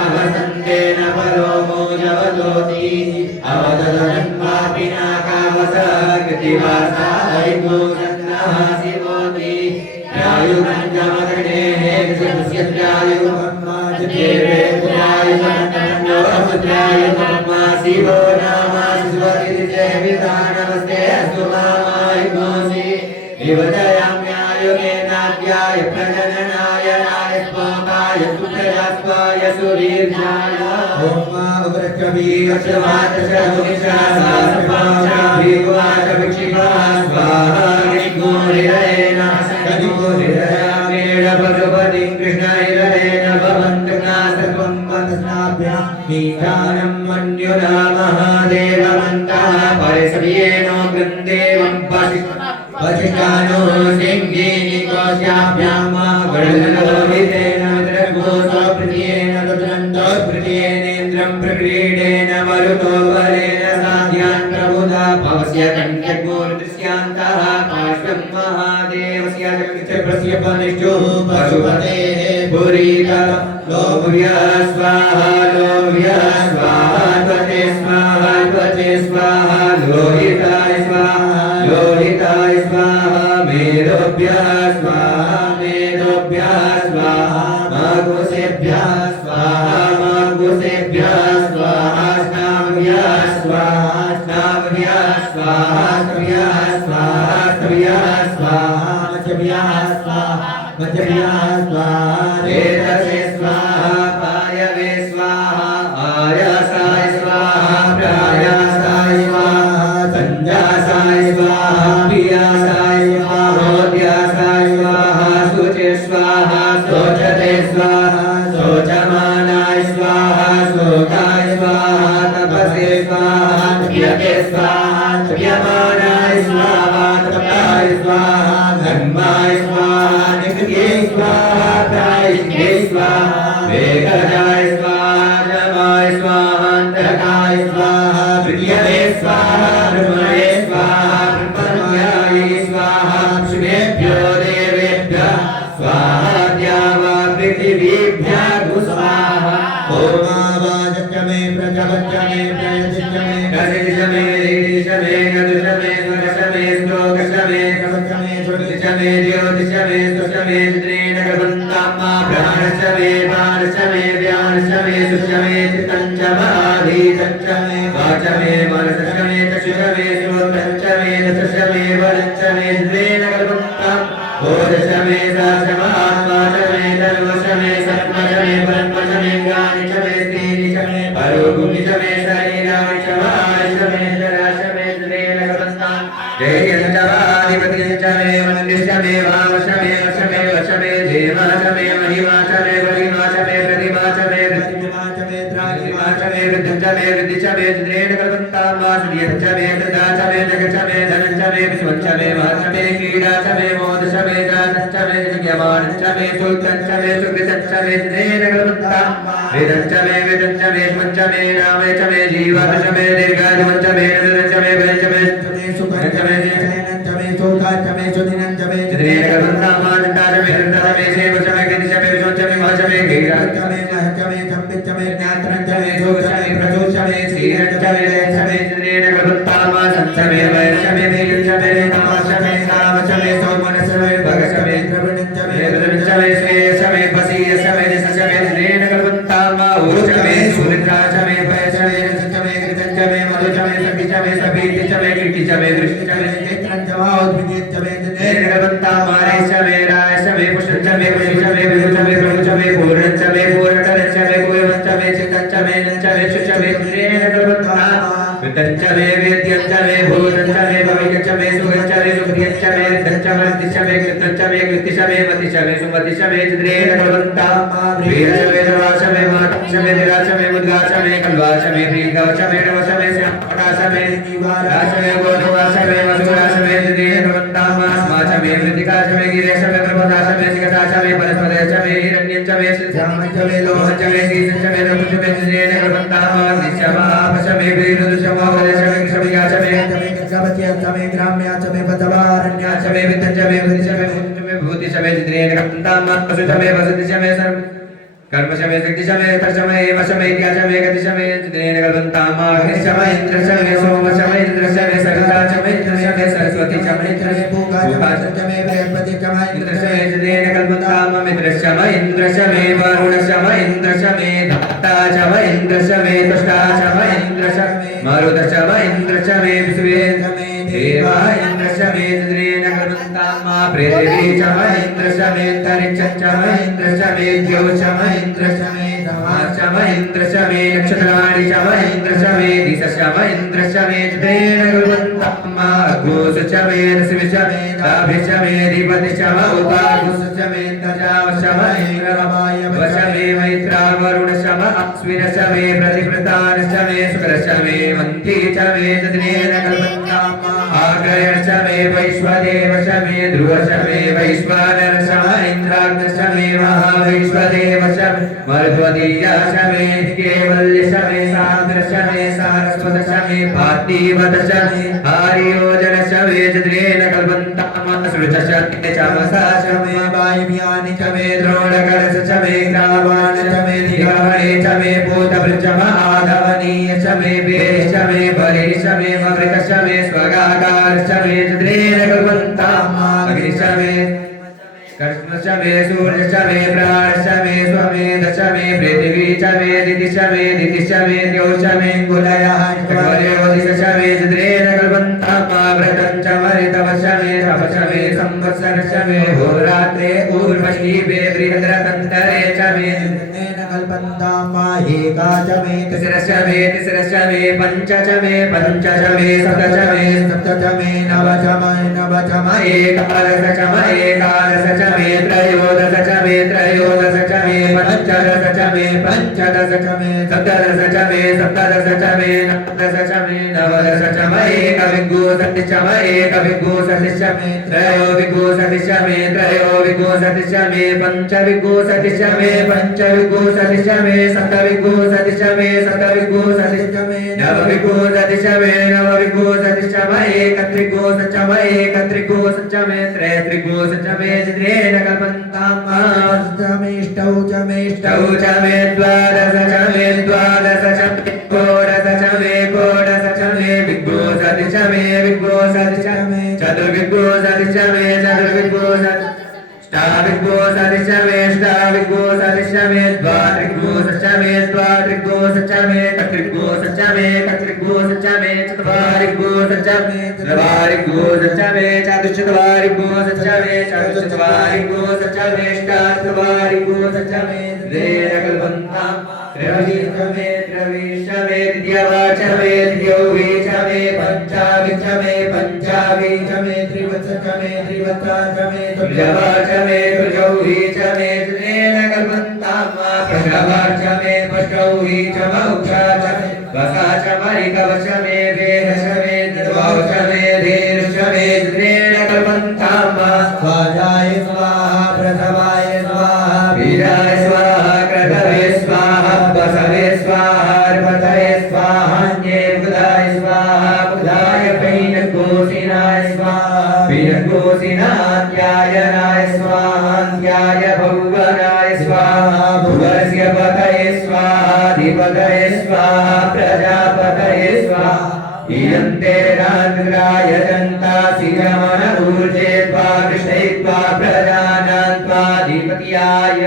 Maruta Chama Indra Chame Visve Deva Indra Chame Indrena Kalpanta पृथिवी च महेन्द्र च मेऽन्तरिक्षं च महेन्द्र च मेऽद्यौ च महेन्द्र च मे समाः च महेन्द्र च मे नक्षत्राणि च महेन्द्र च मे दिशः च महेन्द्र च मे तेन कुर्वन्तम् अग्निः च मे रश्मिः च मे दाभिः च मे अधिपतिः च मे उपागुः च मे तजावः च महेन्द्र रमायवः च मे मैत्रा वरुणः च मे अश्विनः च मे प्रतिपृतानः च मे शुक्रः च मे मन्त्री च मे तद्नेन कल्पन्ताम् आग्रयः च मे वैश्वदेवः च मे ध्रुवः च मे वैश्वानरः च मे इन्द्राग्नः च मे महावैश्वदेवः च मे मरुद्वतीयः च मे केवल्यः च मे सान्द्रः च मे सारस्वतः च मे पार्थिवतः च मे आर्योजनः च मे तद्नेन कल्पन्ताम् सुरतः च मे चामसः च मे वायुव्यानि च मे द्रोणकलशः च मे ग्रावाणः च मे दिगवणे च मे भूतभृच्च मे आधवनीयः च मे वेदिः च मे बलिः च मे मृगः च मे स्वगाकारः च मे तद्नेन कल्पन्ताम् अग्निः च मे कर्ष्णः च मे सूर्यः च मे प्राणः च मे स्वमेधः च मे पृथिवी च मे दितिः च मे दितिः च मे द्यौः च मे कुलयः चक्रवर्योदिशः च मे तद्नेन कल्पन्ताम् व्रतं च मरितवः च मे तपः च मे संवत्सरः च मे होरात्रे ऊर्वशीवे बृहद्रतन्तरे च मे तद्नेन कल्पन्ताम् एका च मे तिस्रः च मे पञ्च च मे सप्त च मे नव च मे एकादश च मे त्रयोदश च मे पञ्चदश च मे सप्तदश च मे नवदश च मे नवदश च मे एकविंशतिः च मे त्रयोविंशतिः च मे पञ्चविंशतिः च मे सप्तविंशतिः च मे नवविंशतिः च मे एकत्रिंशत् च मे त्रयत्रिंशत् च मे तद्नेन कल्पन्ताम् अष्टौ च मे द्वादश च मे षोडश च मे विंशतिः च मे चतुर्विंशतिः च मे अष्टाविंशतिः च मे द्वात्रिंशत् च मे चतुर्विंशतिः च मे चतुर्विंशतिः च मे चतुर्विंशतिः च मे चत्वारिंशत् च मे चतुश्चत्वारिंशत् च मे अष्टाचत्वारिंशत् च मे षष्ठाचत्वारिंशत् च मे तद्नेन कल्पन्ताम् त्रयोदश च मे द्वितीया च मे द्वितीयोः च मे पञ्चविंश च मे त्रिवत्स च मे तृतीया च मे तृतीयोः च मे तद्नेन कल्पन्ताम् पञ्चमा च मे पञ्चौः च मे उक्षा च मे वसा च मरिकव च मे वेदः च मे द्वाौ च मे धीर्ष मे तद्नेन कल्पन्ताम् स्वाहाय स्वाहा प्रथमाय स्वाहा वीराय स्वाहा क्रतवे स्वाहा बसवे स्वाहा अर्पतये स्वाहा बुधाय स्वाहा बुधाय पैनकोशिनाय स्वाहा पैनकोशिनान्यायनाय स्वाहान्याय भुवनाय स्वाहा भुवस्य पतये स्वाहा अधिपतये स्वाहा प्रजापतये स्वाहा इयन्ते रान्द्राय जन्ता सिजमन ऊर्जे त्वा कृष्णैत्वा प्रजानान् त्वाधिपत्याय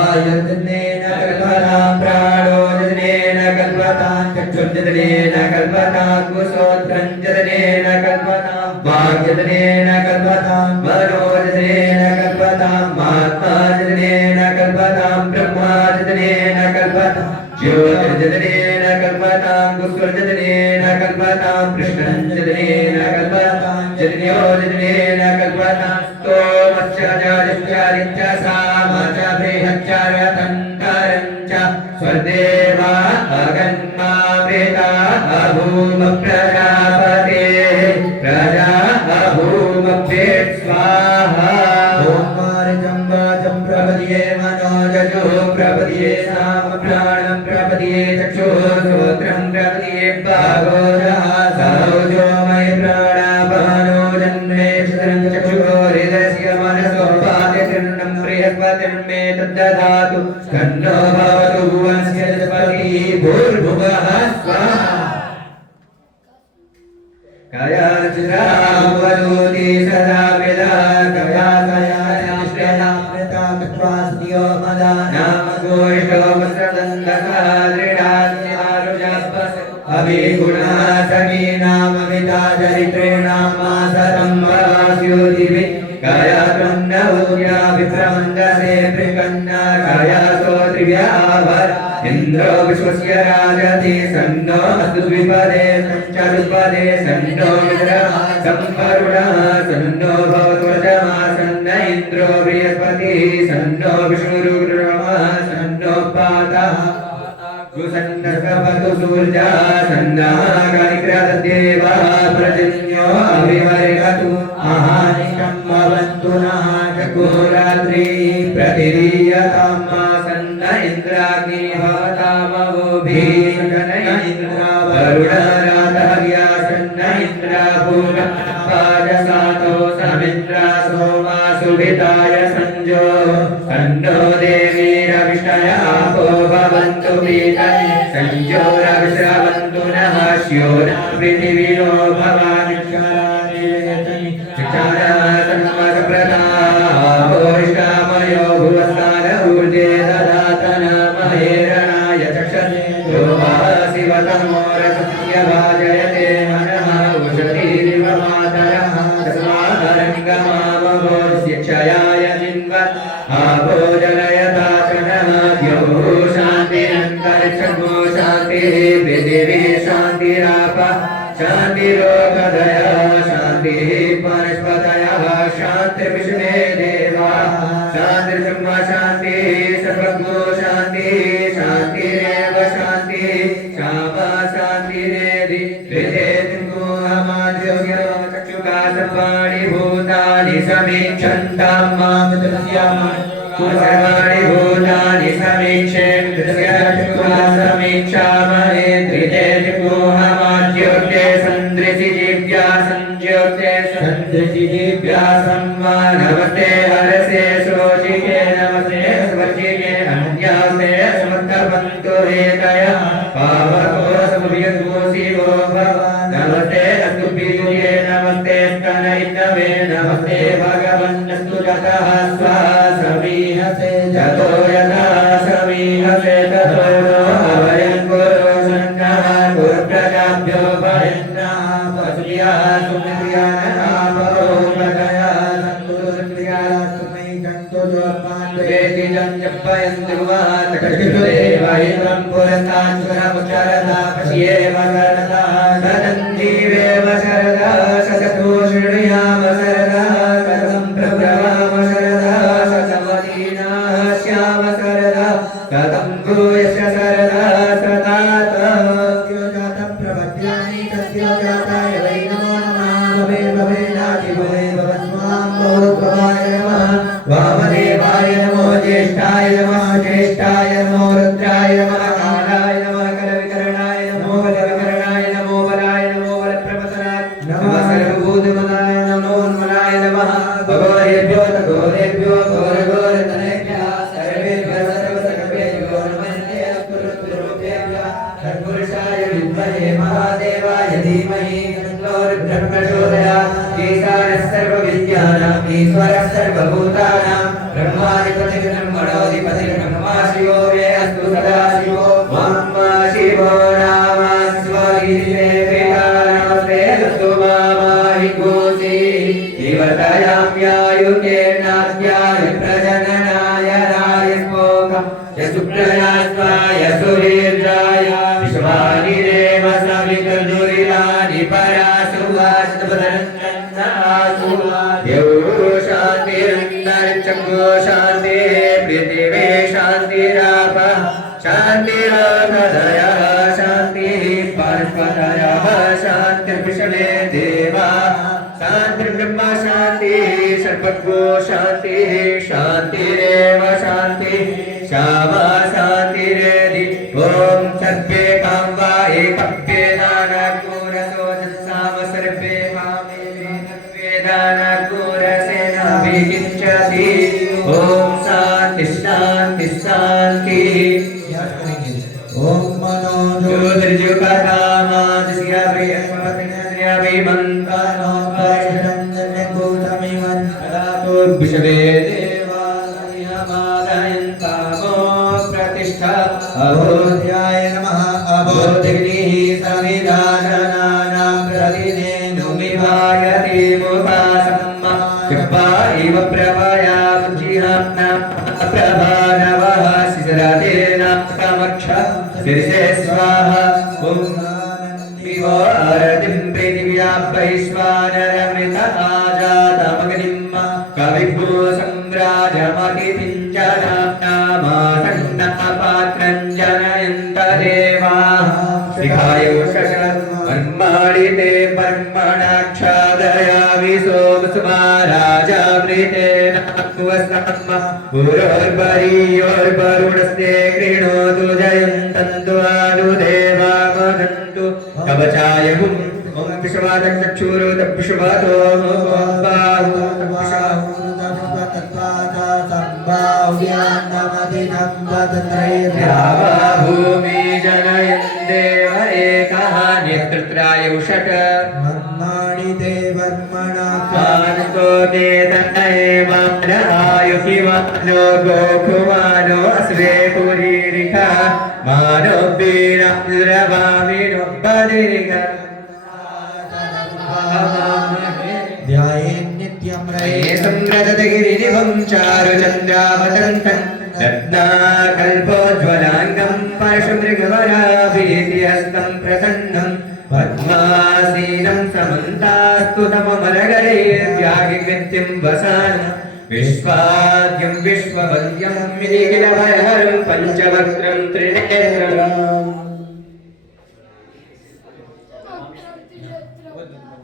आयतनेन कल्पतां प्राणो जनेन कल्पतां चक्षुर्जनेन कल्पतां कुशोत्रं जनेन कल्पतां वाग्यजनेन कल्पतां मनोजनेन कल्पतां महात्मा जनेन कल्पतां ब्रह्मा जनेन कल्पतां ज्योतिर्जनेन कल्पतां कुशोर्जनेन कल्पतां कृष्णञ्जनेन कल्पतां जन्योजनेन कल्पतां स्तोमश्चारिश्च सामच बृहच्चरतन्तरञ्च स्वर्देवा अगन्मा प्रेता अभूम प्रजापते प्रजा अभूम प्रेत स्वाहा ओंकारजं वाचं प्रपद्ये मनोजजो प्रपद्ये साम प्राणं प्रपद्ये चक्षुश्रोत्रं प्रपद्ये भागोजः सरोजो मयि प्राणापानो जन्मे चक्षुर्हृदयस्य मनसो पातिर्नं बृहस्पतिर्मे तद्दधातु तन्नो भवतु भुवनस्य अधिपतिः भूर्भुवः स्वाहा कयाचिरावरोति सदा वेदा कयाकयानिष्ठनामृता कृत्वास्त्यो मदा नाम गोष्ठो वस्त्रदन्दका दृढास्यारुजपस् अभिगुणा समीनाममिता चरित्रेणां मासतं भवास्यो दिवि इंद्रो विश्वस्य राजति सन्नो अस्तु द्विपदे चतुष्पदे सन्नो मित्रः संवरुणः सन्नो भवतु वर्चमा सन्न इंद्रो बृहस्पतिः सन्नो विष्णुरुद्रमः सन्नो पातः गुसन्नस्कवतु सूर्या सन्नः कानिक्रतदेवः पर्जन्यो अभिवर्गतु महानिकं भवन्तु नः चकोरात्रि प्रतिरीयताम् सन्न इन्द्राग्नि भवतामवोभिः जन इन्द्रा वरुणरातहव्या सन्न इन्द्रा भूमपादसातो समिन्द्रा सोमा सुविताय संजो सन्नो देवीरविष्टया आपो भवन्तु पीतये संजो रविश्रवन्तु नः श्यो न पृथिवीरो भवानि चक्षारा सन्मसप्रदा ओष्टामयो भुवस्तार ऊर्जे ददातन महेरणाय चक्षते शिवतमो रसस्य भाजयते मनः उषतीरिव मातरः तस्मादरङ्गमामभोस्य क्षयाय जिन्वत् आभोजनयताचनः द्यौः शान्तिरन्तरिक्षगो शान्तिः पृथिवी शान्तिराप शान्तिरोगदया शान्तिः वनस्पतयः शान्तिर्विश्वे देवा शान्तिर्ब्रह्म शान्तिः सर्वज्ञो शान्तिः शान्तिरेव शान्तिः श्यामा शान्तिरेधि चक्षुषा सर्वाणि भूतानि समीक्षन्तां मां सर्वाणि भूतानि समीक्षे चक्षुषा समीक्षामहे त्रिते चक्षुःमाद्योते सन्दृशिजीव्या संज्योते सन्दृशिजीव्या सम्मानवते हरसे शोचिके नमसे स्वचिके अन्यासे समर्थवन्तु हेतया पावको समभियन्तो शिवो भव नमस्ते अस्तुभ्युजे नमस्ते स्तनैतवे नमस्ते भगवन्नस्तु जतः स्वाहा समीहसे जतो यथा समीहसे ततो नो अभयं कुरु सन्नः कुरु प्रजाभ्यो भयन्नः पशुयाः सुमृत्यानः परोपदया सन्तुर्क्रियास्तुमै जन्तु जोपान्वेति जञ्जपयन्तु वा चक्षुदेवैवं पुरस्तान्सुरमुच्चरता पश्येव शरदा सदञ्जीवेव शरदा सततो शृणुयाम शरदा सतं प्रब्रवाम शरदा सतमदीनाः स्याम शरदा सतं भूयश्च शरदा सतातं प्रपद्यानि तस्यो जाताय वै नमो नमः भवे भवे नाति भवे भवस्वां भवोद्भवाय नमः वामदेवाय नमो ज्येष्ठाय नमः ज्येष्ठाय नमो रुद्राय नमः कालाय नमः कलविकरणाय नमो बलविकरणाय नमो बलाय नमो बलप्रपतनाय नमः सर्वभूतमनाय नमो उन्मनाय नमः भगवतेभ्यो घोरेभ्यो घोरघोरतनेभ्यः सर्वेभ्यः सर्वसर्वेभ्यो नमस्ते अस्तुरुभ्यः तत्पुरुषाय विद्महे महादेवाय धीमहि तन्नो रुद्रः प्रचोदयात् ईशानः सर्वविद्यानाम् ईश्वरः सर्वभूतानां ब्रह्माधिपतिर्ब्रह्मणोऽधिपतिर्ब्रह्मा शिवो मे अस्तु सदा शिवो ब्रह्मा शिवो नाम शिवगिरिदेवेता नमस्ते अस्तु मामाहि कोसि जीवतयाम्यायुर्गेणाद्याय प्रजननाय रायस्पोकं यशुप्रयास्वाय सुरेन्द्राय विश्वानि देव सवितुर्दुरितानि परासुवाचितपदनन्दनासु देवो शान्तिरन्तरिक्षगो शान्तिः पृथिवी शान्तिराप शान्तिरोगदयः शान्तिः वनस्पतयः शान्तिर्विश्वे देवा शान्तिर्ब्रह्म शान्तिः सर्वज्ञो शान्तिः शान्तिरेव शान्तिः श्यामा शान्तिरेधि ॐ सर्वे कां वा एकप्येदानाग्निरसो जत्साम सर्वे कामेदानाग्निरसेनाभिषिञ्चति ॐ शान्ति शान्ति शान्तिः ॐ मनो ज्योतिर्जुकथामादिस्य प्रियस्मतिनस्याभिमन्तानो परिषदन्दन्यभूतमिवन् तदातो विश्वे देवालयमादयन्तामो प्रतिष्ठा अबोध्याय नमः अबोधिग्निः समिदाननानां प्रतिनेनुमिवायति मुखासम्मा कृपा इव प्रभया मुज्जिहाम्ना प्रभानवः शिशरतेन कामक्ष स्वाहा ॐ आरतिं पृथिव्या वैश्वानरमृत आजातमग्निं कविभो सम्राजमतिथिं च नामासन्नपात्रं जनयन्त देवाः शिखायुषश कर्माणि ते कर्मणाक्षादयामि सोमसुमाराजामृतेन वस्त्रम् पुरोर्वरीयोर्वरुणस्ते कृणोतु जयन्तन्तु अनुदेवामदन्तु कवचाय हुम् ॐ विश्ववादं चक्षुरुत विश्ववादो भूमि जनयन् देव एकः नेतृत्राय षट् कर्माणि ते वर्मणा मानतो नेदनयेवानहायुकिवानो गोकुमानो अस्वे पुरीरिका मानो वीरवामिनो बलिरिका ध्यायेन् नित्यं ये संरजतगिरिनिभं चारुचन्द्रावतन्तन् रत्नाकल्पोज्ज्वलाङ्गं परशुमृगवराभीतिहस्तं प्रसन्नं पद्मासीनं समन्तास्तु तममरगणैर्व्यागिमित्यं वसानं विश्वाद्यं विश्ववन्द्यं मिलिगिलभयहरं पञ्चवक्त्रं त्रिनेत्रम्